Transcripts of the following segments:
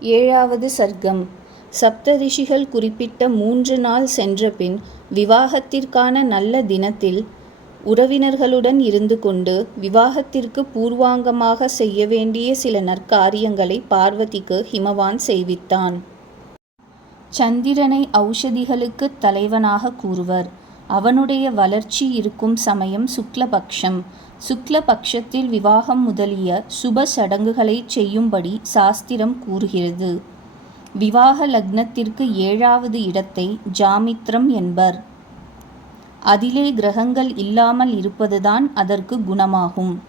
ஏழாவது சர்க்கம் சப்தரிஷிகள் குறிப்பிட்ட மூன்று நாள் சென்றபின் விவாகத்திற்கான நல்ல தினத்தில் உறவினர்களுடன் இருந்து கொண்டு விவாகத்திற்கு பூர்வாங்கமாக செய்ய வேண்டிய சில நற்காரியங்களை பார்வதிக்கு ஹிமவான் செய்வித்தான். சந்திரனை ஔஷதிகளுக்கு தலைவனாகக் கூறுவர். அவனுடைய வளர்ச்சி இருக்கும் சமயம் சுக்லபக்ஷம். சுக்லபக்ஷத்தில் விவாகம் முதலிய சுப சடங்குகளைச் செய்யும்படி சாஸ்திரம் கூறுகிறது. விவாக லக்னத்திற்கு ஏழாவது இடத்தை ஜாமித்ரம் என்பர். அதிலே கிரகங்கள் இல்லாமல் இருப்பதுதான் அதற்கு குணமாகும்.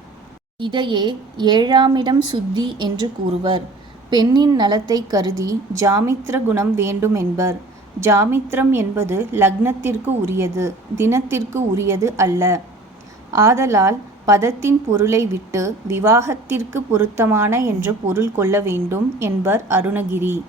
இதையே ஏழாமிடம் சுத்தி என்று கூறுவர். பெண்ணின் நலத்தைக் கருதி ஜாமித்ர குணம் வேண்டும் என்பர் ஜாமித்ரம் என்பது லக்னத்திற்கு உரியது தினத்திற்கு உரியது அல்ல. ஆதலால் பதத்தின் பொருளை விட்டு விவாகத்திற்கு பொருத்தமான என்று பொருள் கொள்ள வேண்டும் என்பர் அருணகிரி.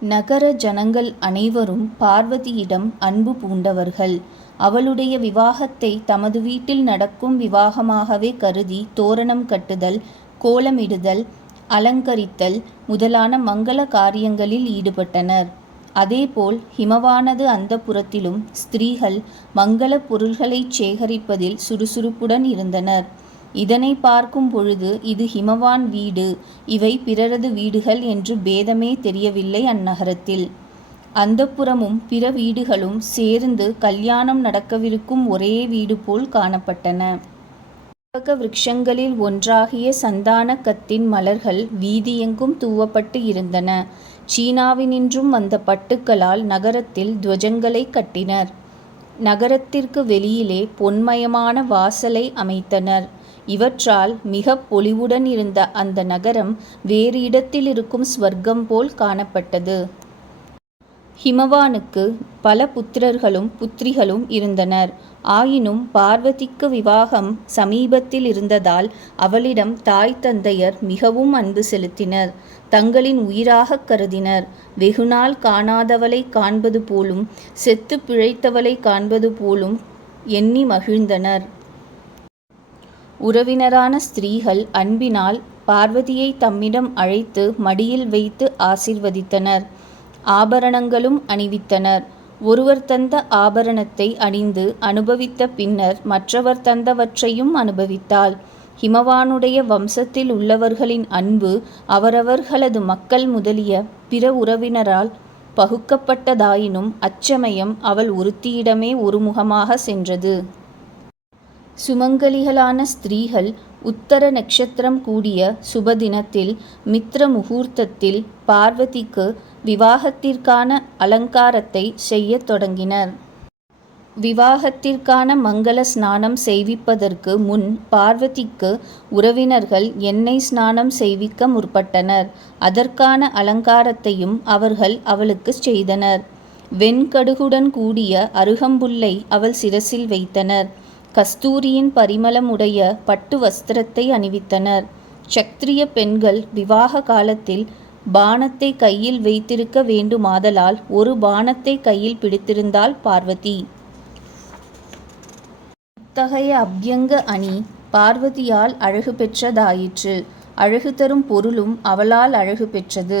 நகர ஜனங்கள் அனைவரும் பார்வதியிடம் அன்பு பூண்டவர்கள். அவளுடைய விவாகத்தை தமது வீட்டில் நடக்கும் விவாகமாகவே கருதி தோரணம் கட்டுதல் கோலமிடுதல் அலங்கரித்தல் முதலான மங்கள காரியங்களில் ஈடுபட்டனர். அதேபோல் ஹிமவானது அந்தப்புரத்திலும் ஸ்திரீகள் மங்களப் பொருள்களைச் சேகரிப்பதில் சுறுசுறுப்புடன் இருந்தனர். இதனைப் பார்க்கும் பொழுது இது ஹிமவான் வீடு இவை பிறரது வீடுகள் என்று பேதமே தெரியவில்லை அந்நகரத்தில். அந்தப்புறமும் பிற வீடுகளும் சேர்ந்து கல்யாணம் நடக்கவிருக்கும் ஒரே வீடு போல் காணப்பட்டன. கற்பக விருக்ஷங்களில் ஒன்றாகிய சந்தானகத்தின் மலர்கள் வீதியெங்கும் தூவப்பட்டு இருந்தன. சீனாவினின்றும் வந்த பட்டுக்களால் நகரத்தில் துவஜங்களை கட்டினர். நகரத்திற்கு வெளியிலே பொன்மயமான வாசலை அமைத்தனர். இவற்றால் மிக பொலிவுடன் இருந்த அந்த நகரம் வேறு இடத்தில் இருக்கும் ஸ்வர்க்கம் போல் காணப்பட்டது. ஹிமவானுக்கு பல புத்திரர்களும் புத்திரிகளும் இருந்தனர். ஆயினும் பார்வதிக்கு விவாகம் சமீபத்தில் இருந்ததால் அவளிடம் தாய் தந்தையர் மிகவும் அன்பு செலுத்தினர். தங்களின் உயிராகக் கருதினர். வெகுநாள் காணாதவளை காண்பது போலும் செத்து பிழைத்தவளை காண்பது போலும் எண்ணி மகிழ்ந்தனர். உறவினரான ஸ்திரீகள் அன்பினால் பார்வதியை தம்மிடம் அழைத்து மடியில் வைத்து ஆசிர்வதித்தனர் ஆபரணங்களும் அணிவித்தனர். ஒருவர் தந்த ஆபரணத்தை அணிந்து அனுபவித்த பின்னர் மற்றவர் தந்தவற்றையும் அனுபவித்தாள். ஹிமவானுடைய வம்சத்தில் உள்ளவர்களின் அன்பு அவரவர்களது மக்கள் முதலிய பிற உறவினரால் பகுக்கப்பட்டதாயினும் அச்சமயம் அவள் ஒருத்தியிடமே ஒருமுகமாக சென்றது. சுமங்கலிகளான ஸ்திரீகள் உத்தர நட்சத்திரம் கூடிய சுபதினத்தில் மித்ர முகூர்த்தத்தில் பார்வதிக்கு விவாகத்திற்கான அலங்காரத்தைச் செய்யத் தொடங்கினர். விவாகத்திற்கான மங்கள ஸ்நானம் செய்விப்பதற்கு முன் பார்வதிக்கு உறவினர்கள் எண்ணெய் ஸ்நானம் செய்விக்க முற்பட்டனர். அதற்கான அலங்காரத்தையும் அவர்கள் அவளுக்கு செய்தனர். வெண்கடுகுடன் கூடிய அருகம்புல்லை அவள் சிரசில் வைத்தனர். கஸ்தூரியின் பரிமளம் உடைய பட்டு வஸ்திரத்தை அணிவித்தனர். சக்திரிய பெண்கள் விவாக காலத்தில் பானத்தை கையில் வைத்திருக்க வேண்டுமாதலால் ஒரு பானத்தை கையில் பிடித்திருந்தாள் பார்வதி. இத்தகைய அப்யங்க அணி பார்வதியால் அழகு பெற்றதாயிற்று. அழகு தரும் பொருளும் அவளால் அழகு பெற்றது.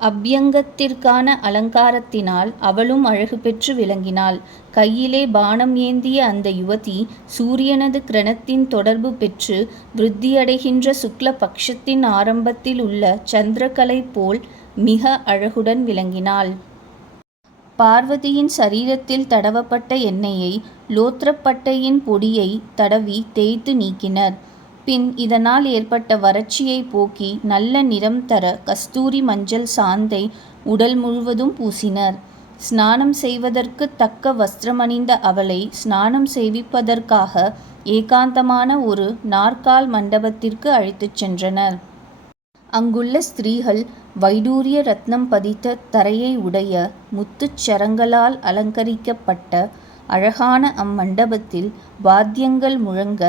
அப்யங்கத்திற்கான அலங்காரத்தினால் அவளும் அழகு பெற்று விளங்கினாள். கையிலே பானம் ஏந்திய அந்த யுவதி சூரியனது கிரணத்தின் தொடர்பு பெற்று விருத்தியடைகின்ற சுக்ல பக்ஷத்தின் ஆரம்பத்தில் உள்ள சந்திரகலை போல் மிக அழகுடன் விளங்கினாள். பார்வதியின் சரீரத்தில் தடவப்பட்ட எண்ணெயை லோத்ரப்பட்டையின் பொடியைத் தடவி தேய்த்து நீக்கினர். பின் இதனால் ஏற்பட்ட வறட்சியைப் போக்கி நல்ல நிறம் தர கஸ்தூரி மஞ்சள் சாந்தை உடல் முழுவதும் பூசினர். ஸ்நானம் செய்வதற்குத் தக்க வஸ்திரமணிந்த அவளை ஸ்நானம் செய்விப்பதற்காக ஏகாந்தமான ஒரு நாற்கால் மண்டபத்திற்கு அழைத்துச் சென்றனர். அங்குள்ள ஸ்திரீகள் வைடூரிய ரத்னம் பதித்த தரையை உடைய முத்துச் சரங்களால் அலங்கரிக்கப்பட்ட அழகான அம்மண்டபத்தில் வாத்தியங்கள் முழங்க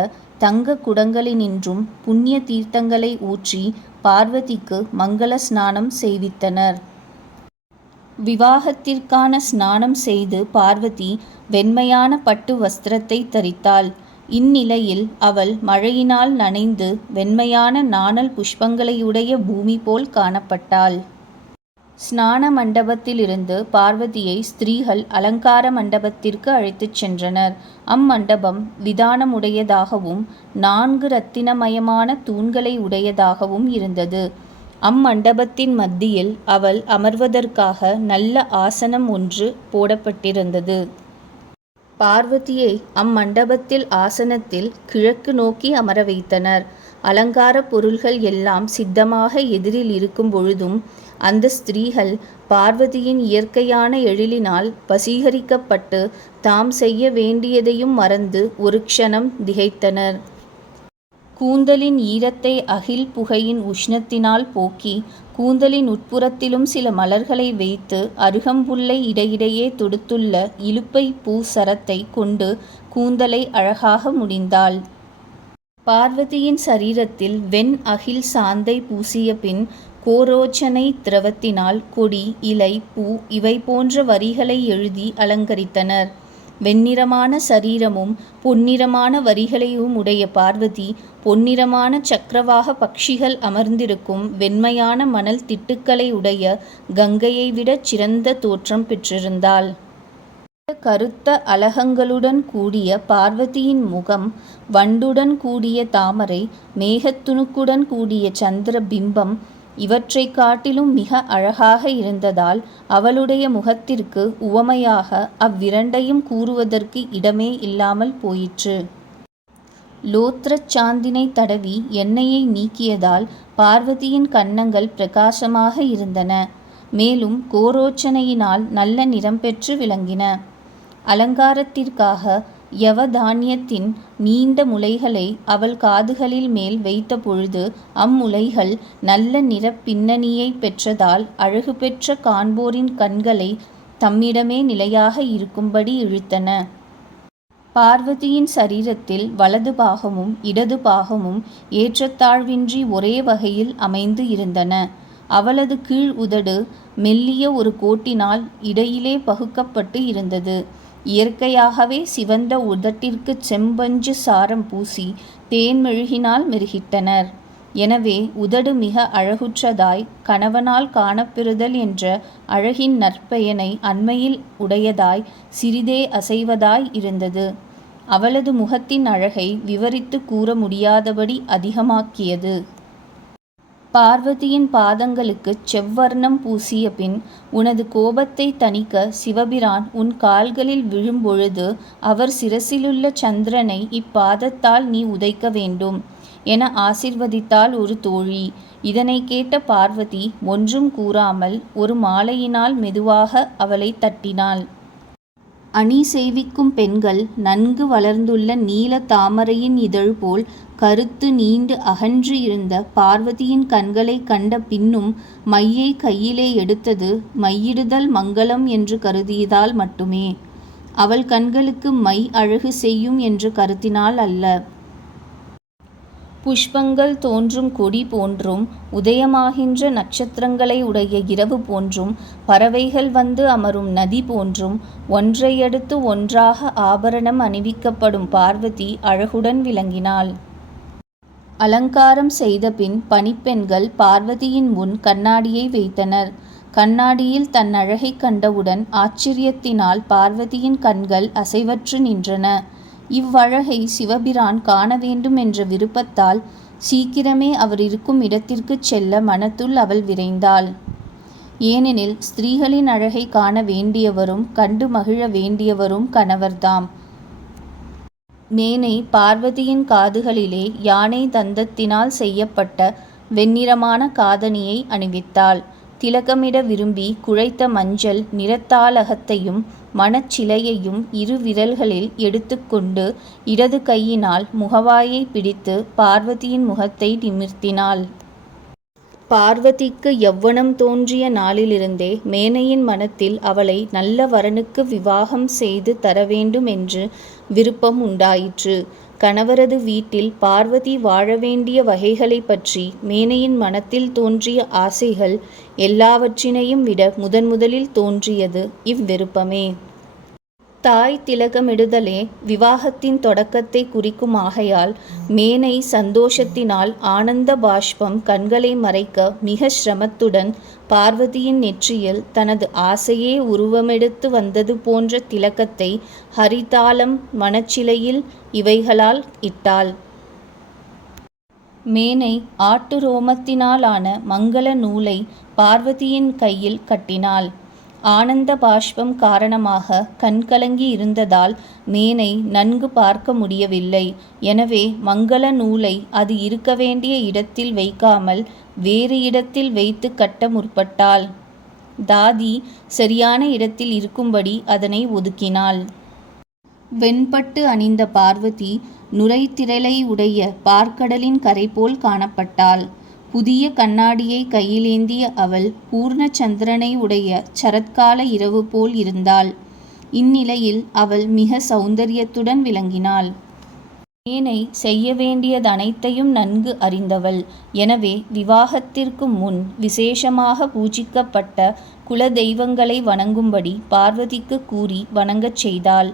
தங்க குடங்களினின்றும் புண்ணிய தீர்த்தங்களை ஊற்றி பார்வதிக்கு மங்கள ஸ்நானம் செய்வித்தனர். விவாகத்திற்கான ஸ்நானம் செய்து பார்வதி வெண்மையான பட்டு வஸ்திரத்தை தரித்தாள். இந்நிலையில் அவள் மழையினால் நனைந்து வெண்மையான நாணல் புஷ்பங்களையுடைய பூமி போல் காணப்பட்டாள். ஸ்நான மண்டபத்திலிருந்து பார்வதியை ஸ்திரீகள் அலங்கார மண்டபத்திற்கு அழைத்துச் சென்றனர். அம்மண்டபம் விதானமுடையதாகவும் நான்கு இரத்தினமயமான தூண்களை உடையதாகவும் இருந்தது. அம்மண்டபத்தின் மத்தியில் அவள் அமர்வதற்காக நல்ல ஆசனம் ஒன்று போடப்பட்டிருந்தது. பார்வதியை அம்மண்டபத்தில் ஆசனத்தில் கிழக்கு நோக்கி அமர வைத்தனர். அலங்காரப் பொருள்கள் எல்லாம் சித்தமாக எதிரில் இருக்கும் பொழுதும் அந்த ஸ்திரீகள் பார்வதியின் இயற்கையான எழிலினால் வசீகரிக்கப்பட்டு தாம் செய்ய வேண்டியதையும் மறந்து ஒரு க்ஷணம் திகைத்தனர். கூந்தலின் ஈரத்தை அகில் புகையின் உஷ்ணத்தினால் போக்கி கூந்தலின் உட்புறத்திலும் சில மலர்களை வைத்து அருகம்புல்லை இடையிடையே தொடுத்துள்ள இலுப்பைப் பூ சரத்தைக் கொண்டு கூந்தலை அழகாக முடிந்தாள். பார்வதியின் சரீரத்தில் வெண் அகில் சாந்தை பூசியபின் கோரோச்சனை திரவத்தினால் கொடி, இலை, பூ இவை போன்ற வரிகளை எழுதி அலங்கரித்தனர். வெண்ணிறமான சரீரமும் பொன்னிறமான வரிகளையும் உடைய பார்வதி பொன்னிறமான சக்கரவாக பக்ஷிகள் அமர்ந்திருக்கும் வெண்மையான மணல் திட்டுக்களை உடைய கங்கையை விடச் சிறந்த தோற்றம் பெற்றிருந்தாள். கருத்த அலகங்களுடன் கூடிய பார்வதியின் முகம் வண்டுடன் கூடிய தாமரை மேகத்துணுக்குடன் கூடிய சந்திர பிம்பம் இவற்றைக் காட்டிலும் மிக அழகாக இருந்ததால் அவளுடைய முகத்திற்கு உவமையாக அவ்விரண்டையும் கூறுவதற்கு இடமே இல்லாமல் போயிற்று. லோத்ரச் சாந்தினை தடவி எண்ணெயை நீக்கியதால் பார்வதியின் கன்னங்கள் பிரகாசமாக இருந்தன. மேலும் கோரோச்சனையினால் நல்ல நிறம் பெற்று விளங்கின. அலங்காரத்திற்காக யவதான்யத்தின் நீண்ட முலைகளை அவள் காதுகளில் மேல் வைத்தபொழுது அம்முலைகள் நல்ல நிறப் பின்னணியைப் பெற்றதால் அழகு பெற்ற காண்போரின் கண்களைத் தம்மிடமே நிலையாக இருக்கும்படி இழுத்தன. பார்வதியின் சரீரத்தில் வலது பாகமும் இடது பாகமும் ஏற்றத்தாழ்வின்றி ஒரே வகையில் அமைந்து இருந்தன. அவளது கீழ் உதடு மெல்லிய ஒரு கோட்டினால் இடையிலே பகுக்கப்பட்டு இருந்தது. இயற்கையாகவே சிவந்த உதட்டிற்குச் செம்பஞ்சு சாரம் பூசி தேன் மெழுகினால் மெருகிட்டனர். எனவே உதடு மிக அழகுற்றதாய் கணவனால் காணப்பெறுதல் என்ற அழகின் நற்பயனை அண்மையில் உடையதாய் சிறிதே அசைவதாய் இருந்தது. அவளது முகத்தின் அழகை விவரித்துக் கூற முடியாதபடி அதிகமாக்கியது. பார்வதியின் பாதங்களுக்குச் செவ்வர்ணம் பூசியபின் உனது கோபத்தைத் தணிக்க சிவபிரான் உன் கால்களில் விழும்பொழுது அவர் சிரசிலுள்ள சந்திரனை இப்பாதத்தால் நீ உதைக்க வேண்டும் என ஆசீர்வதித்தாள் ஒரு தோழி. இதனைக் கேட்ட பார்வதி ஒன்றும் கூறாமல் ஒரு மாலையினால் மெதுவாக அவளைத் தட்டினாள். அணி செய்விக்கும் பெண்கள் நன்கு வளர்ந்துள்ள நீலத் தாமரையின் இதழ் போல் கருத்து நீண்டு அகன்று இருந்த பார்வதியின் கண்களைக் கண்ட பின்னும் மையைக் கையிலே எடுத்தது மையிடுதல் மங்கலம் என்று கருதியதால் மட்டுமே. அவள் கண்களுக்கு மை அழகு செய்யும் என்று கருத்தினால் அல்ல. புஷ்பங்கள் தோன்றும் கொடி போன்றும் உதயமாகின்ற நட்சத்திரங்களை உடைய இரவு போன்றும் பறவைகள் வந்து அமரும் நதி போன்றும் ஒன்றையடுத்து ஒன்றாக ஆபரணம் அணிவிக்கப்படும் பார்வதி அழகுடன் விளங்கினாள். அலங்காரம் செய்தபின் பணிப்பெண்கள் பார்வதியின் முன் கண்ணாடியை வைத்தனர். கண்ணாடியில் தன் அழகைக் கண்டவுடன் ஆச்சரியத்தினால் பார்வதியின் கண்கள் அசைவற்று நின்றன. இவ்வழகை சிவபிரான் காண வேண்டும் என்ற விருப்பத்தால் சீக்கிரமே அவர் இருக்கும் இடத்திற்கு செல்ல மனத்துள் அவள் விரைந்தாள். ஏனெனில் ஸ்திரீகளின் அழகை காண வேண்டியவரும் கண்டு மகிழ வேண்டியவரும் கணவர்தாம். மேனை பார்வதியின் காதுகளிலே யானை தந்தத்தினால் செய்யப்பட்ட வெண்ணிறமான காதணியை அணிவித்தாள். திலகமிட விரும்பி குழைத்த மஞ்சள் நிறத்தாலகத்தையும் மனச்சிலையையும் இரு விரல்களில் எடுத்துக்கொண்டு இடது கையினால் முகவாயைப் பிடித்து பார்வதியின் முகத்தை நிமிர்த்தினாள். பார்வதிக்கு யௌவனம் தோன்றிய நாளிலிருந்தே மேனையின் மனத்தில் அவளை நல்ல வரனுக்கு விவாகம் செய்து தரவேண்டும் என்று விருப்பம் உண்டாயிற்று. கணவரது வீட்டில் பார்வதி வாழ வேண்டிய வகைகளைப் பற்றி மேனையின் மனத்தில் தோன்றிய ஆசைகள் எல்லாவற்றினையும் விட முதன் முதலில் தோன்றியது இவ்விருப்பமே. தாய் திலகமிடுதலே விவாகத்தின் தொடக்கத்தை குறிக்கும் ஆகையால் மேனை சந்தோஷத்தினால் ஆனந்த பாஷ்பம் கண்களை மறைக்க மிக சிரமத்துடன் பார்வதியின் நெற்றியில் தனது ஆசையே உருவமெடுத்து வந்தது போன்ற திலகத்தை ஹரிதாளம் மனச்சிலையில் இவைகளால் இட்டாள். மேனை ஆட்டு ரோமத்தினாலான மங்கள நூலை பார்வதியின் கையில் கட்டினாள். ஆனந்த பாஷ்பம் காரணமாக கண்கலங்கி இருந்ததால் மேனை நன்கு பார்க்க முடியவில்லை. எனவே மங்கள நூலை அது இருக்க வேண்டிய இடத்தில் வைக்காமல் வேறு இடத்தில் வைத்துக் கட்ட முற்பட்டாள். தாதி சரியான இடத்தில் இருக்கும்படி அதனை ஒதுக்கினாள். வெண்பட்டு அணிந்த பார்வதி நுரைத்திரலையுடைய பற்கடலின் கரை போல் காணப்பட்டாள். புதிய கண்ணாடியை கையிலேந்திய அவள் பூர்ண சந்திரனை உடைய சரத்கால இரவு போல் இருந்தாள். இந்நிலையில் அவள் மிக சௌந்தரியத்துடன் விளங்கினாள். ஏனை செய்ய வேண்டியதனைத்தையும் நன்கு அறிந்தவள். எனவே விவாகத்திற்கு முன் விசேஷமாக பூஜிக்கப்பட்ட குலதெய்வங்களை வணங்கும்படி பார்வதிக்குக் கூறி வணங்கச் செய்தாள்.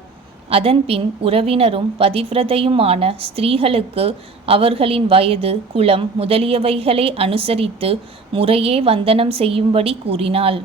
அதன்பின் உறவினரும் பதிவிரதையுமான ஸ்திரீகளுக்கு அவர்களின் வயது குலம் முதலியவைகளை அனுசரித்து முறையே வந்தனம் செய்யும்படி கூறினாள்.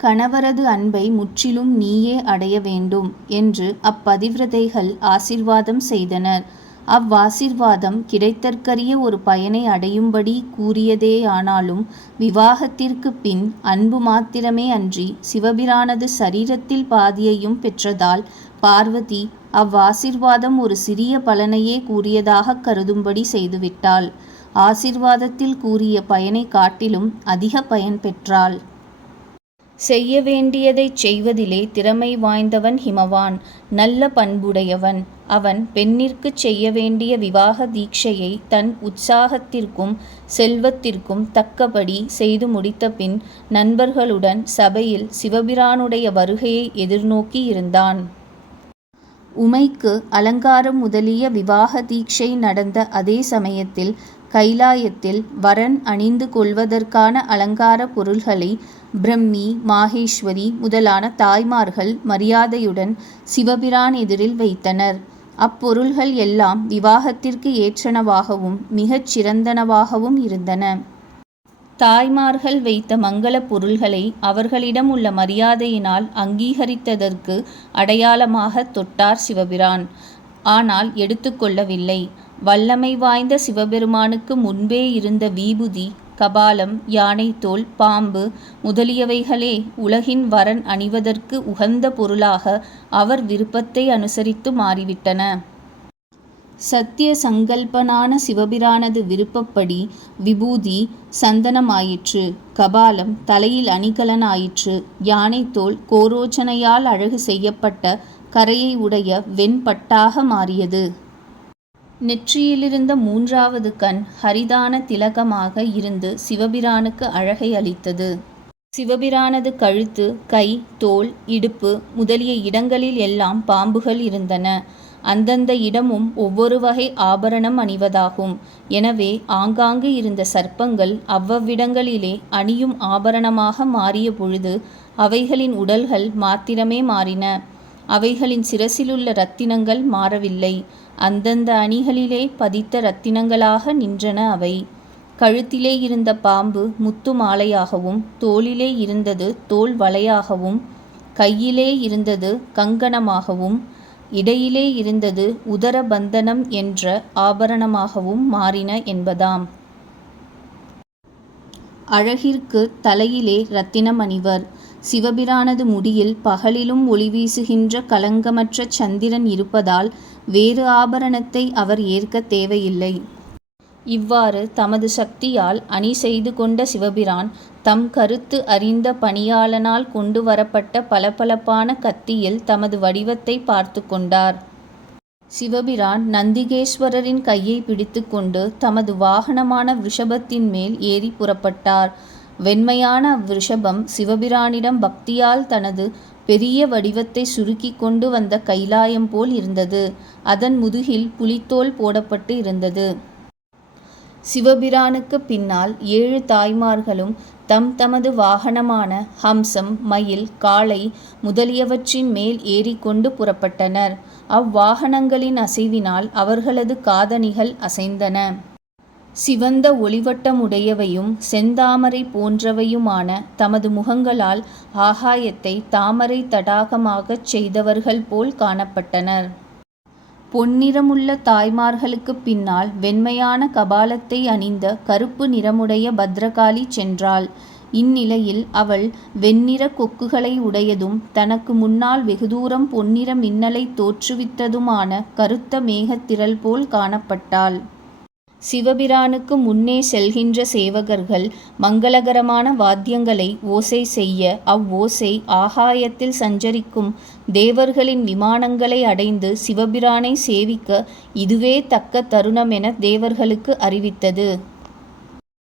கணவரது அன்பை முற்றிலும் நீயே அடைய வேண்டும் என்று அப்பதிவிரதைகள் ஆசீர்வாதம் செய்தனர். அவ்வாசிர்வாதம் கிடைத்தற்கரிய ஒரு பயனை அடையும்படி கூறியதேயானாலும் விவாகத்திற்கு பின் அன்பு மாத்திரமே அன்றி சிவபிரானது சரீரத்தில் பாதியையும் பெற்றதால் பார்வதி அவ்வாசிர்வாதம் ஒரு சிறிய பலனையே கூறியதாகக் கருதும்படி செய்துவிட்டாள். ஆசீர்வாதத்தில் கூறிய பயனைக் காட்டிலும் அதிக பயன் பெற்றாள். செய்ய வேண்டியதைச் செய்வதிலே திறமை வாய்ந்தவன் ஹிமவான். நல்ல பண்புடையவன். அவன் பெண்ணிற்குச் செய்ய வேண்டிய விவாக தீட்சையை தன் உற்சாகத்திற்கும் செல்வத்திற்கும் தக்கபடி செய்து முடித்தபின் நண்பர்களுடன் சபையில் சிவபிரானுடைய வருகையை எதிர்நோக்கியிருந்தான். உமைக்கு அலங்காரம் முதலிய விவாக தீக்ஷை நடந்த அதே சமயத்தில் கைலாயத்தில் வரன் அணிந்து கொள்வதற்கான அலங்காரப் பொருள்களை பிரம்மி மாகேஸ்வரி முதலான தாய்மார்கள் மரியாதையுடன் சிவபிரான் எதிரில் வைத்தனர். அப்பொருள்கள் எல்லாம் விவாகத்திற்கு ஏற்றனவாகவும் மிகச் சிறந்தனவாகவும் இருந்தன. தாய்மார்கள் வைத்த மங்களப் பொருள்களை அவர்களிடம் உள்ள மரியாதையினால் அங்கீகரித்ததற்கு அடையாளமாகத் தொட்டார் சிவபிரான். ஆனால் எடுத்துக்கொள்ளவில்லை வல்லமை வாய்ந்த சிவபெருமானுக்கு முன்பே இருந்த வீபுதி கபாலம் யானைத்தோல் பாம்பு முதலியவைகளே உலகின் வரன் அணிவதற்கு உகந்த பொருளாக அவர் விருப்பத்தை அனுசரித்து மாறிவிட்டன. சத்ய சங்கல்பனான சிவபிரானது விருப்பப்படி விபூதி சந்தனமாயிற்று. கபாலம் தலையில் அணிகலனாயிற்று. யானைத்தோல் கோரோச்சனையால் அழகு செய்யப்பட்ட கரையை உடைய வெண் பட்டாக மாறியது. நெற்றியிலிருந்த மூன்றாவது கண் ஹரிதான திலகமாக இருந்து சிவபிரானுக்கு அழகை அளித்தது. சிவபிரானது கழுத்து கை தோல் இடுப்பு முதலிய இடங்களில் எல்லாம் பாம்புகள் இருந்தன. அந்தந்த இடமும் ஒவ்வொரு வகை ஆபரணம் அணிவதாகும். எனவே ஆங்காங்கு இருந்த சர்ப்பங்கள் அவ்வவ்விடங்களிலே அணியும் ஆபரணமாக மாறிய பொழுது அவைகளின் உடல்கள் மாத்திரமே மாறின. அவைகளின் சிரசிலுள்ள இரத்தினங்கள் மாறவில்லை. அந்தந்த அணிகளிலே பதித்த இரத்தினங்களாக நின்றன அவை. கழுத்திலே இருந்த பாம்பு முத்து மாலையாகவும் தோளிலே இருந்தது தோல் வளையாகவும் கையிலே இருந்தது கங்கணமாகவும் இடையிலே இருந்தது உதர பந்தனம் என்ற ஆபரணமாகவும் மாறின என்பதாம். அழகிற்குத் தலையிலே இரத்தினம் அணிவர். சிவபிரானது முடியில் பகலிலும் ஒளி வீசுகின்ற களங்கமற்ற சந்திரன் இருப்பதால் வேறு ஆபரணத்தை அவர் ஏற்கத் தேவையில்லை. இவ்வாறு தமது சக்தியால் அணி செய்து கொண்ட சிவபிரான் தம் கருத்து அறிந்த பணியாளனால் கொண்டு வரப்பட்ட பளபளப்பான கத்தியில் தமது வடிவத்தைப் பார்த்து கொண்டார். சிவபிரான் நந்திகேஸ்வரரின் கையை பிடித்துக்கொண்டு தமது வாகனமான விருஷபத்தின் மேல் ஏறி புறப்பட்டார். வெண்மையான அவ்விருஷபம் சிவபிரானிடம் பக்தியால் தனது பெரிய வடிவத்தைச் சுருக்கி கொண்டு வந்த கைலாயம் போல் இருந்தது. அதன் முதுகில் புலித்தோல் போடப்பட்டு இருந்தது. சிவபிரானுக்குப் பின்னால் ஏழு தாய்மார்களும் தம் தமது வாகனமான ஹம்சம் மயில் காளை முதலியவற்றின் மேல் ஏறிக்கொண்டு புறப்பட்டனர். அவ்வாகனங்களின் அசைவினால் அவர்களது காதணிகள் அசைந்தன. சிவந்த ஒளிவட்டமுடையவையும் செந்தாமரை போன்றவையுமான தமது முகங்களால் ஆகாயத்தை தாமரை தடாகமாகச் செய்தவர்கள் போல் காணப்பட்டனர். பொன்னிறமுள்ள தாய்மார்களுக்குப் பின்னால் வெண்மையான கபாலத்தை அணிந்த கருப்பு நிறமுடைய பத்ரகாளி சென்றாள். இந்நிலையில் அவள் வெண்ணிறக் கொக்குகளை உடையதும் தனக்கு முன்னால் வெகுதூரம் பொன்னிற மின்னலைத் தோற்றுவித்ததுமான கருத்த மேகத்திரள் போல் காணப்பட்டாள். சிவபிரானுக்கு முன்னே செல்கின்ற சேவகர்கள் மங்களகரமான வாத்தியங்களை ஓசை செய்ய அவ்வோசை ஆகாயத்தில் சஞ்சரிக்கும் தேவர்களின் விமானங்களை அடைந்து சிவபிரானை சேவிக்க இதுவே தக்க தருணம் என தேவர்களுக்கு அறிவித்தது.